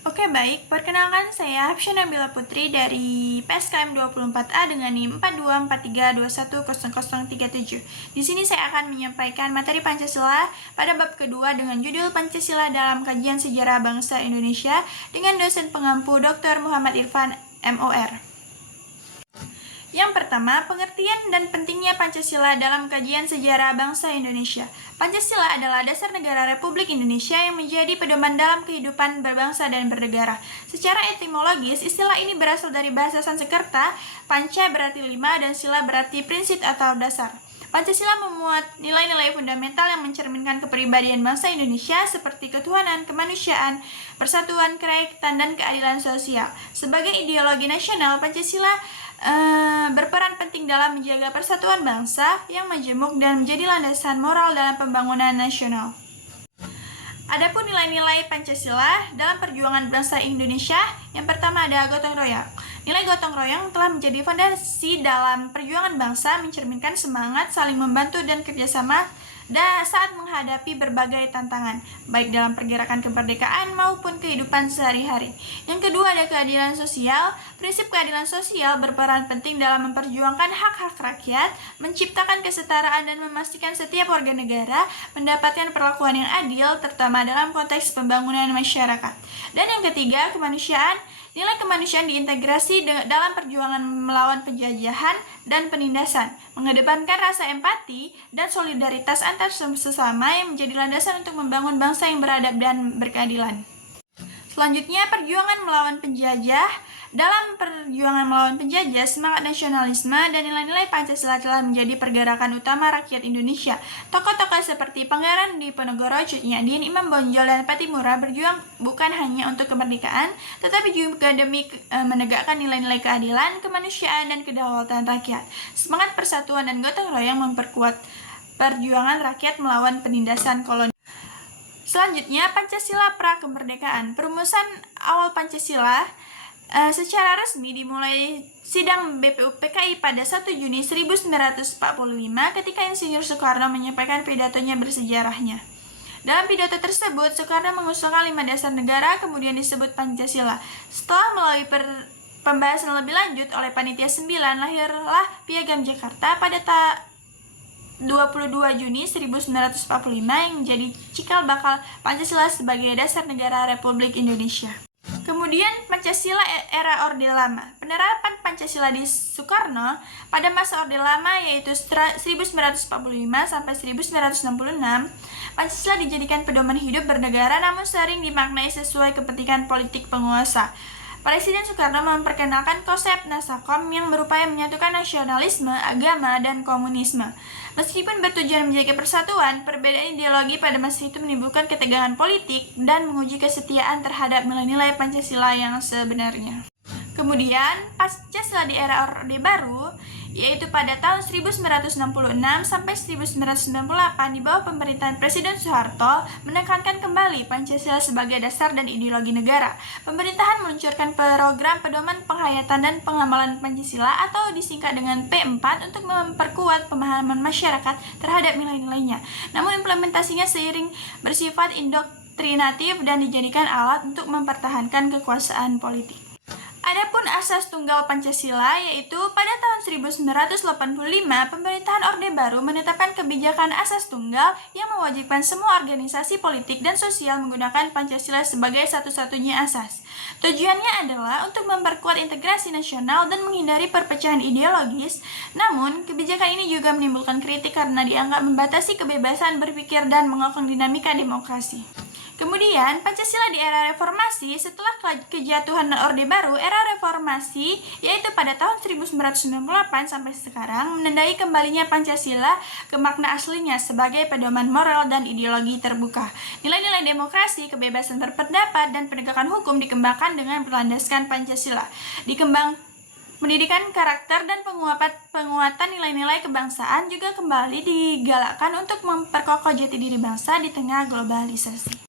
Oke baik, perkenalkan saya Hafsya Nabila Putri dari PSKM 24A dengan NIM 4243210037. Di sini saya akan menyampaikan materi Pancasila pada bab kedua dengan judul Pancasila dalam Kajian Sejarah Bangsa Indonesia dengan dosen pengampu Dr. Muhammad Irfan, MOR. Yang pertama, pengertian dan pentingnya Pancasila dalam kajian sejarah bangsa Indonesia. Pancasila adalah dasar negara Republik Indonesia yang menjadi pedoman dalam kehidupan berbangsa dan bernegara. Secara etimologis, istilah ini berasal dari bahasa Sanskerta, panca berarti lima dan sila berarti prinsip atau dasar. Pancasila memuat nilai-nilai fundamental yang mencerminkan kepribadian bangsa Indonesia seperti ketuhanan, kemanusiaan, persatuan, kerakyatan, dan keadilan sosial. Sebagai ideologi nasional, Pancasila berperan penting dalam menjaga persatuan bangsa yang majemuk dan menjadi landasan moral dalam pembangunan nasional. Adapun nilai-nilai Pancasila dalam perjuangan bangsa Indonesia, yang pertama ada gotong royong. Nilai gotong royong telah menjadi fondasi dalam perjuangan bangsa, mencerminkan semangat saling membantu dan kerjasama saat menghadapi berbagai tantangan, baik dalam pergerakan kemerdekaan maupun kehidupan sehari-hari. Yang kedua ada keadilan sosial. Prinsip keadilan sosial berperan penting dalam memperjuangkan hak-hak rakyat, menciptakan kesetaraan dan memastikan setiap warga negara mendapatkan perlakuan yang adil, terutama dalam konteks pembangunan masyarakat. Dan yang ketiga, kemanusiaan. Nilai kemanusiaan diintegrasi dalam perjuangan melawan penjajahan dan penindasan, mengedepankan rasa empati dan solidaritas antar sesama yang menjadi landasan untuk membangun bangsa yang beradab dan berkeadilan. Selanjutnya, perjuangan melawan penjajah. Dalam perjuangan melawan penjajah, semangat nasionalisme dan nilai-nilai Pancasila telah menjadi pergerakan utama rakyat Indonesia. Tokoh-tokoh seperti Pangeran Diponegoro, Cut Nyak, Imam Bonjol, dan Pattimura berjuang bukan hanya untuk kemerdekaan, tetapi juga demi menegakkan nilai-nilai keadilan, kemanusiaan, dan kedaulatan rakyat. Semangat persatuan dan gotong royong memperkuat perjuangan rakyat melawan penindasan kolonial. Selanjutnya, Pancasila Prakemerdekaan. Perumusan awal Pancasila secara resmi dimulai sidang BPUPKI pada 1 Juni 1945 ketika Insinyur Soekarno menyampaikan pidatonya bersejarahnya. Dalam pidato tersebut, Soekarno mengusulkan 5 dasar negara, kemudian disebut Pancasila. Setelah melalui pembahasan lebih lanjut oleh Panitia 9, lahirlah Piagam Jakarta pada 22 Juni 1945 yang menjadi cikal bakal Pancasila sebagai dasar negara Republik Indonesia. Kemudian Pancasila era Orde Lama. Penerapan Pancasila di Soekarno pada masa Orde Lama yaitu 1945 sampai 1966, Pancasila dijadikan pedoman hidup bernegara namun sering dimaknai sesuai kepentingan politik penguasa. Presiden Soekarno memperkenalkan konsep Nasakom yang berupaya menyatukan nasionalisme, agama, dan komunisme. Meskipun bertujuan menjaga persatuan, perbedaan ideologi pada masa itu menimbulkan ketegangan politik dan menguji kesetiaan terhadap nilai-nilai Pancasila yang sebenarnya. Kemudian, Pancasila di era Orde Baru, yaitu pada tahun 1966 sampai 1998 di bawah pemerintahan Presiden Soeharto, menekankan kembali Pancasila sebagai dasar dan ideologi negara. Pemerintahan meluncurkan program pedoman penghayatan dan pengamalan Pancasila atau disingkat dengan P4 untuk memperkuat pemahaman masyarakat terhadap nilai-nilainya. Namun implementasinya seiring bersifat indoktrinatif dan dijadikan alat untuk mempertahankan kekuasaan politik. Adapun asas tunggal Pancasila yaitu pada tahun 1985 pemerintahan Orde Baru menetapkan kebijakan asas tunggal yang mewajibkan semua organisasi politik dan sosial menggunakan Pancasila sebagai satu-satunya asas. Tujuannya adalah untuk memperkuat integrasi nasional dan menghindari perpecahan ideologis. Namun, kebijakan ini juga menimbulkan kritik karena dianggap membatasi kebebasan berpikir dan mengokang dinamika demokrasi. Kemudian, Pancasila di era reformasi. Setelah kejatuhan Orde Baru, era reformasi yaitu pada tahun 1998 sampai sekarang menandai kembalinya Pancasila ke makna aslinya sebagai pedoman moral dan ideologi terbuka. Nilai-nilai demokrasi, kebebasan berpendapat, dan penegakan hukum dikembangkan dengan berlandaskan Pancasila. Pendidikan karakter dan penguatan nilai-nilai kebangsaan juga kembali digalakkan untuk memperkokoh jati diri bangsa di tengah globalisasi.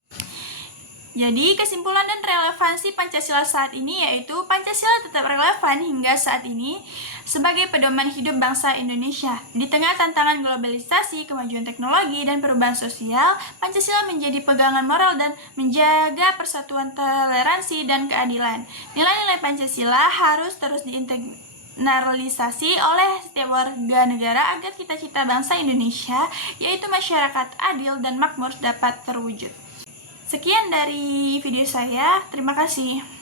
Jadi, kesimpulan dan relevansi Pancasila saat ini yaitu Pancasila tetap relevan hingga saat ini sebagai pedoman hidup bangsa Indonesia. Di tengah tantangan globalisasi, kemajuan teknologi, dan perubahan sosial, Pancasila menjadi pegangan moral dan menjaga persatuan, toleransi, dan keadilan. Nilai-nilai Pancasila harus terus diintegralisasi oleh setiap warga negara agar cita-cita bangsa Indonesia, yaitu masyarakat adil dan makmur, dapat terwujud. Sekian dari video saya, terima kasih.